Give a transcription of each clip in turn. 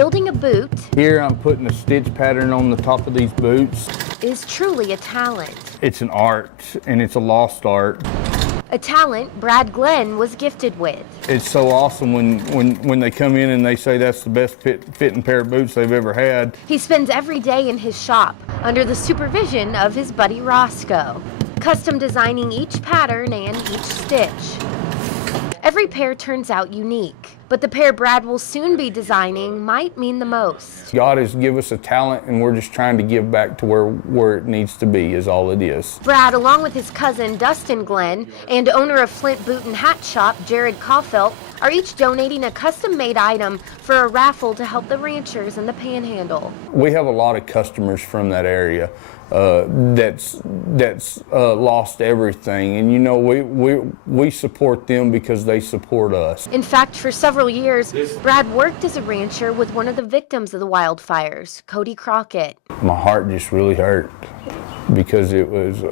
Building a boot Here I'm putting a stitch pattern on the top of these boots. is truly a talent. It's an art, and it's a lost art. A talent Brad Glenn was gifted with. It's so awesome when they come in and they say that's the best fitting pair of boots they've ever had. He spends every day in his shop under the supervision of his buddy Roscoe, custom designing each pattern and each stitch. Every pair turns out unique, but the pair Brad will soon be designing might mean the most. God has given us a talent, and we're just trying to give back to where it needs to be is all it is. Brad, along with his cousin Dustin Glenn and owner of Flint Boot and Hat Shop, Jared Kaufelt, are each donating a custom-made item for a raffle to help the ranchers in the Panhandle. We have a lot of customers from that area that's lost everything, and you know we support them because they support us. In fact, for several years, Brad worked as a rancher with one of the victims of the wildfires, Cody Crockett. My heart just really hurt because it was,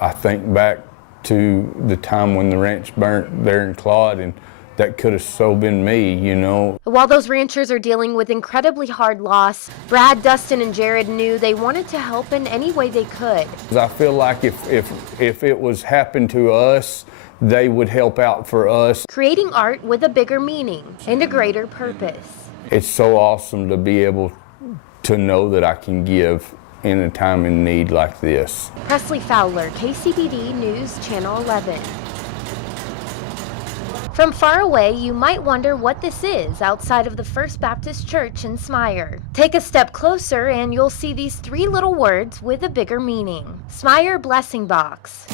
I think back to the time when the ranch burnt there in Claude, and that could have so been me, you know. While those ranchers are dealing with incredibly hard loss, Brad, Dustin, and Jared knew they wanted to help in any way they could. I feel like if it was happened to us, they would help out for us. Creating art with a bigger meaning and a greater purpose. It's so awesome to be able to know that I can give in a time in need like this. Presley Fowler, KCBD News Channel 11. From far away, you might wonder what this is outside of the First Baptist Church in Smyer. Take a step closer and you'll see these three little words with a bigger meaning. Smyer Blessing Box.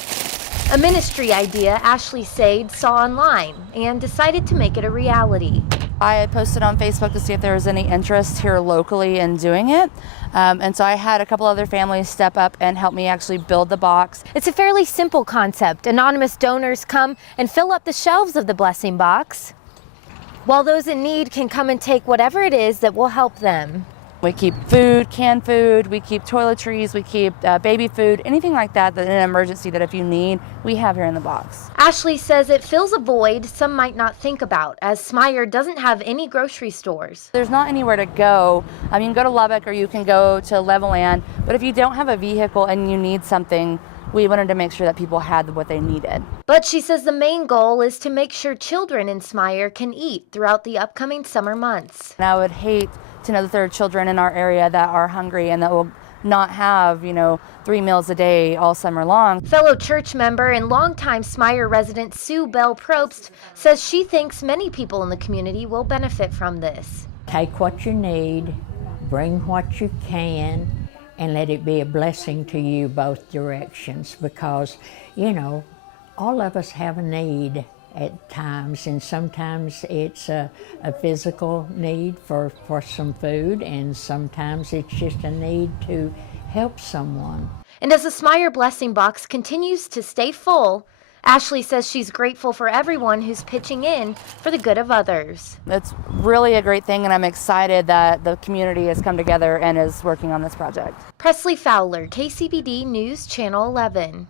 A ministry idea Ashley Sade saw online and decided to make it a reality. I had posted on Facebook to see if there was any interest here locally in doing it. And so I had a couple other families step up and help me actually build the box. It's a fairly simple concept. Anonymous donors come and fill up the shelves of the blessing box, while those in need can come and take whatever it is that will help them. We keep food, canned food, we keep toiletries, we keep baby food, anything like that in an emergency that if you need, we have here in the box. Ashley says it fills a void some might not think about, as Smyer doesn't have any grocery stores. There's not anywhere to go. You can go to Lubbock or you can go to Levelland, but if you don't have a vehicle and you need something, we wanted to make sure that people had what they needed. But she says the main goal is to make sure children in Smyer can eat throughout the upcoming summer months. And I would hate to know that there are children in our area that are hungry and that will not have, 3 meals a day all summer long. Fellow church member and longtime Smyer resident Sue Bell Probst says she thinks many people in the community will benefit from this. Take what you need, bring what you can, and let it be a blessing to you both directions, because, all of us have a need at times, and sometimes it's a physical need for some food, and sometimes it's just a need to help someone. And as the Smyer Blessing Box continues to stay full, Ashley says she's grateful for everyone who's pitching in for the good of others. It's really a great thing, and I'm excited that the community has come together and is working on this project. Presley Fowler, KCBD News Channel 11.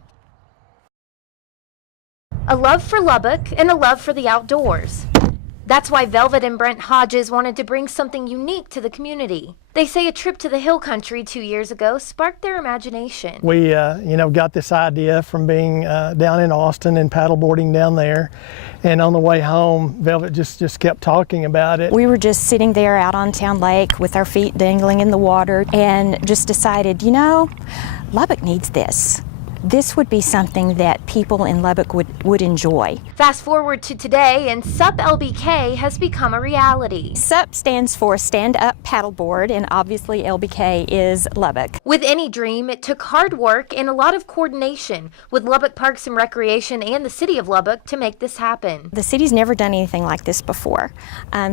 A love for Lubbock and a love for the outdoors. That's why Velvet and Brent Hodges wanted to bring something unique to the community. They say a trip to the hill country 2 years ago sparked their imagination. We, got this idea from being down in Austin and paddleboarding down there. And on the way home, Velvet just kept talking about it. We were just sitting there out on Town Lake with our feet dangling in the water and just decided, Lubbock needs this. This would be something that people in Lubbock would enjoy. Fast forward to today, and SUP LBK has become a reality. SUP stands for Stand Up Paddleboard, and obviously LBK is Lubbock. With any dream, it took hard work and a lot of coordination with Lubbock Parks and Recreation and the City of Lubbock to make this happen. The city's never done anything like this before,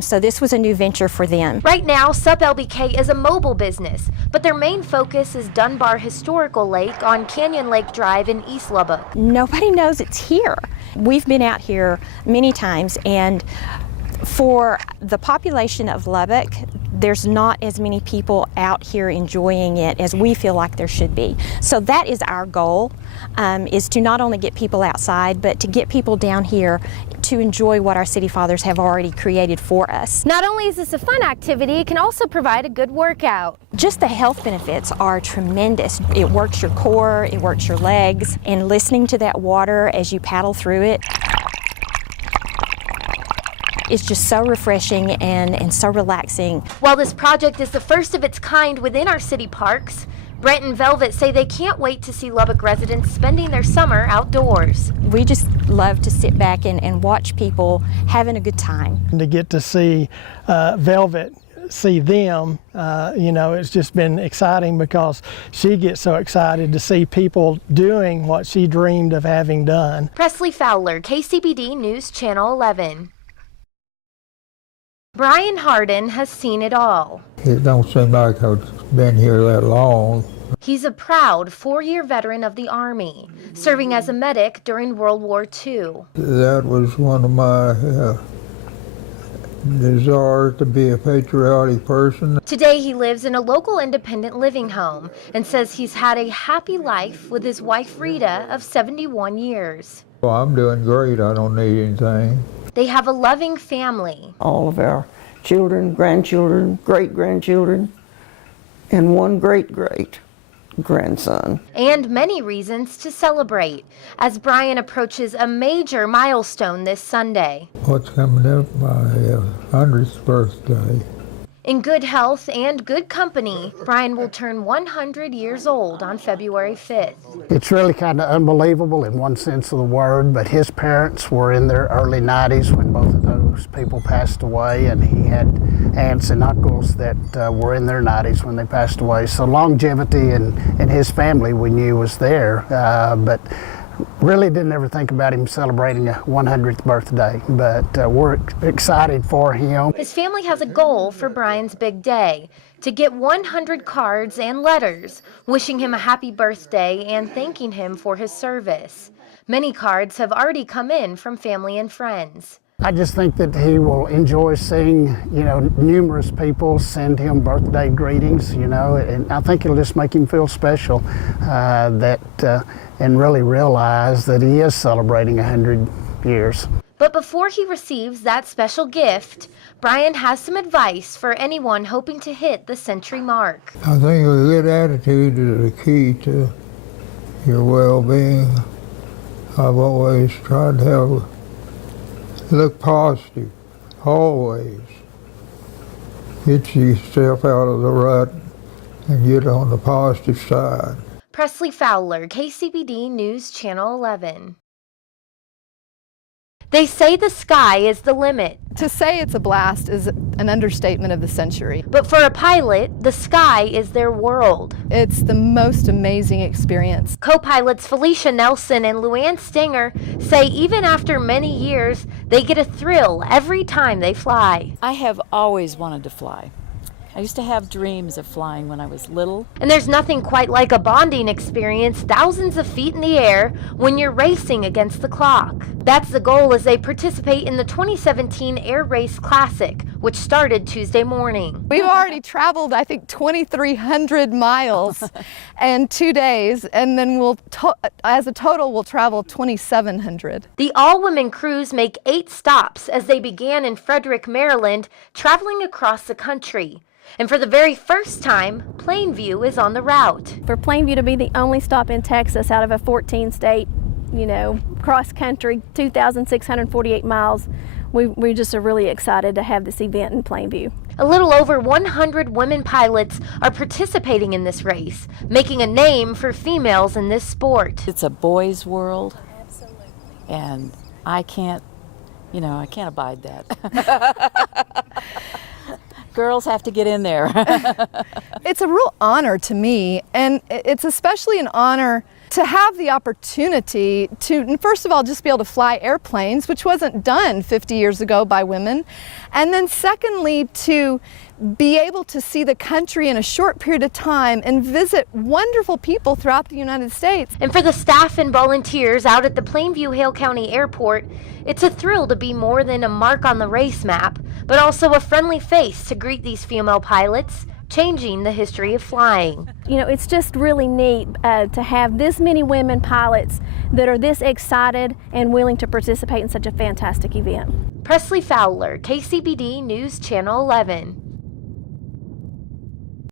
so this was a new venture for them. Right now, SUP LBK is a mobile business, but their main focus is Dunbar Historical Lake on Canyon Lake Drive in East Lubbock. Nobody knows it's here. We've been out here many times, and for the population of Lubbock, there's not as many people out here enjoying it as we feel like there should be. So that is our goal, is to not only get people outside, but to get people down here to enjoy what our City Fathers have already created for us. Not only is this a fun activity, it can also provide a good workout. Just the health benefits are tremendous. It works your core, it works your legs, and listening to that water as you paddle through it, it's just so refreshing and so relaxing. While this project is the first of its kind within our city parks, Brent and Velvet say they can't wait to see Lubbock residents spending their summer outdoors. We just love to sit back and watch people having a good time. And to get to see Velvet, see them, it's just been exciting because she gets so excited to see people doing what she dreamed of having done. Presley Fowler, KCBD News Channel 11. Brian Hardin has seen it all. It don't seem like I've been here that long. He's a proud 4-year veteran of the Army, serving as a medic during World War II. That was one of my desires, to be a patriotic person. Today he lives in a local independent living home and says he's had a happy life with his wife Rita of 71 years. Well, I'm doing great. I don't need anything. They have a loving family. All of our children, grandchildren, great-grandchildren, and one great-great-grandson. And many reasons to celebrate as Brian approaches a major milestone this Sunday. What's coming up? My 100th birthday. In good health and good company, Brian will turn 100 years old on February 5th. It's really kind of unbelievable in one sense of the word, but his parents were in their early 90s when both of those people passed away, and he had aunts and uncles that were in their 90s when they passed away. So longevity in his family we knew was there, but really didn't ever think about him celebrating a 100th birthday, but we're excited for him. His family has a goal for Brian's big day, to get 100 cards and letters wishing him a happy birthday and thanking him for his service. Many cards have already come in from family and friends. I just think that he will enjoy seeing, numerous people send him birthday greetings, and I think it'll just make him feel special and really realize that he is celebrating 100 years. But before he receives that special gift, Brian has some advice for anyone hoping to hit the century mark. I think a good attitude is the key to your well-being. I've always tried to look positive, always. Get yourself out of the rut and get on the positive side. Presley Fowler, KCBD News Channel 11. They say the sky is the limit. To say it's a blast is an understatement of the century. But for a pilot, the sky is their world. It's the most amazing experience. Co-pilots Felicia Nelson and Luann Stenger say even after many years, they get a thrill every time they fly. I have always wanted to fly. I used to have dreams of flying when I was little. And there's nothing quite like a bonding experience thousands of feet in the air when you're racing against the clock. That's the goal as they participate in the 2017 Air Race Classic, which started Tuesday morning. We've already traveled, I think, 2,300 miles in 2 days, and then as a total, we'll travel 2,700. The all-women crews make 8 stops as they began in Frederick, Maryland, traveling across the country. And for the very first time, Plainview is on the route. For Plainview to be the only stop in Texas out of a 14-state, cross-country, 2,648 miles, we just are really excited to have this event in Plainview. A little over 100 women pilots are participating in this race, making a name for females in this sport. It's a boys' world. Absolutely. And I can't abide that. Girls have to get in there. It's a real honor to me, and it's especially an honor to have the opportunity to, first of all, just be able to fly airplanes, which wasn't done 50 years ago by women, and then secondly, to be able to see the country in a short period of time and visit wonderful people throughout the United States. And for the staff and volunteers out at the Plainview-Hale County Airport, it's a thrill to be more than a mark on the race map, but also a friendly face to greet these female pilots, changing the history of flying. You know, it's just really neat to have this many women pilots that are this excited and willing to participate in such a fantastic event. Presley Fowler, KCBD News Channel 11.